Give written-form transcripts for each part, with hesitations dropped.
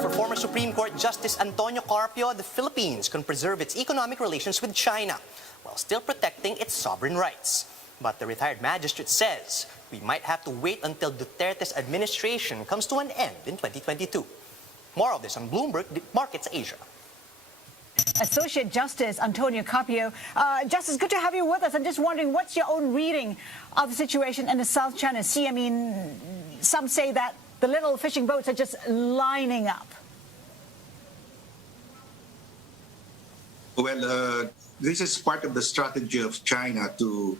For former Supreme Court Justice Antonio Carpio, the Philippines can preserve its economic relations with China while still protecting its sovereign rights. But the retired magistrate says we might have to wait until Duterte's administration comes to an end in 2022. More of this on Bloomberg Markets Asia. Associate Justice Antonio Carpio. Justice, good to have you with us. I'm just wondering, what's your own reading of the situation in the South China Sea? I mean, some say that the little fishing boats are just lining up. Well, this is part of the strategy of China to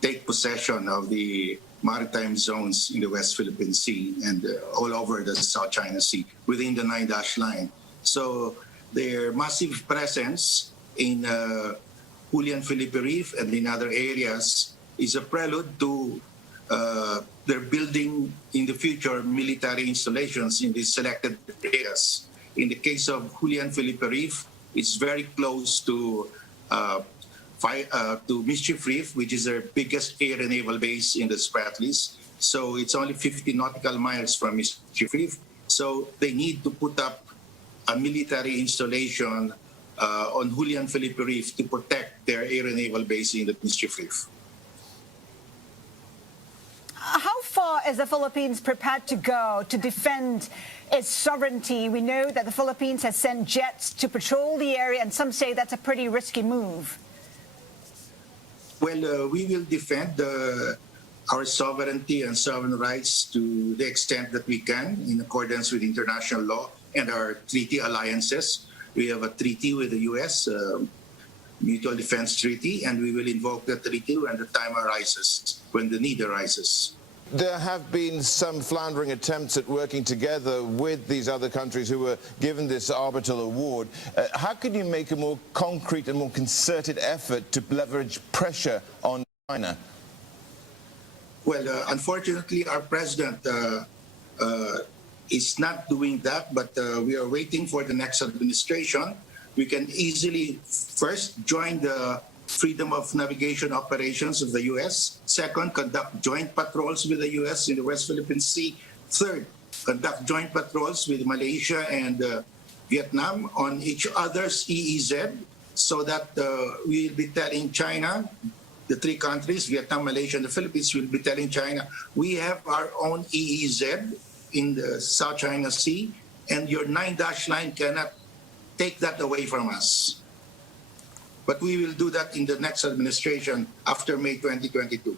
take possession of the maritime zones in the West Philippine Sea and all over the South China Sea within the 9-dash line. So their massive presence in Julian Felipe Reef and in other areas is a prelude to their building in the future military installations in these selected areas. In the case of Julian Felipe Reef, it's very close to Mischief Reef, which is their biggest air and naval base in the Spratlys. So it's only 50 nautical miles from Mischief Reef. So they need to put up a military installation on Julian Felipe Reef to protect their air and naval base in the Mischief Reef. How far is the Philippines prepared to go to defend its sovereignty? We know that the Philippines has sent jets to patrol the area, and some say that's a pretty risky move. Well, we will defend our sovereignty and sovereign rights to the extent that we can in accordance with international law and our treaty alliances. We have a treaty with the U.S., Mutual Defense Treaty, and we will invoke the treaty when the time arises, when the need arises. There have been some floundering attempts at working together with these other countries who were given this arbitral award. How can you make a more concrete and more concerted effort to leverage pressure on China? Well, unfortunately, our president is not doing that, but we are waiting for the next administration. We can easily first join the freedom of navigation operations of the U.S. Second, conduct joint patrols with the U.S. in the West Philippine Sea. Third, conduct joint patrols with Malaysia and Vietnam on each other's EEZ so that we will be telling China, the three countries, Vietnam, Malaysia, and the Philippines, will be telling China, we have our own EEZ in the South China Sea, and your 9-dash line cannot take that away from us. But we will do that in the next administration after May 2022.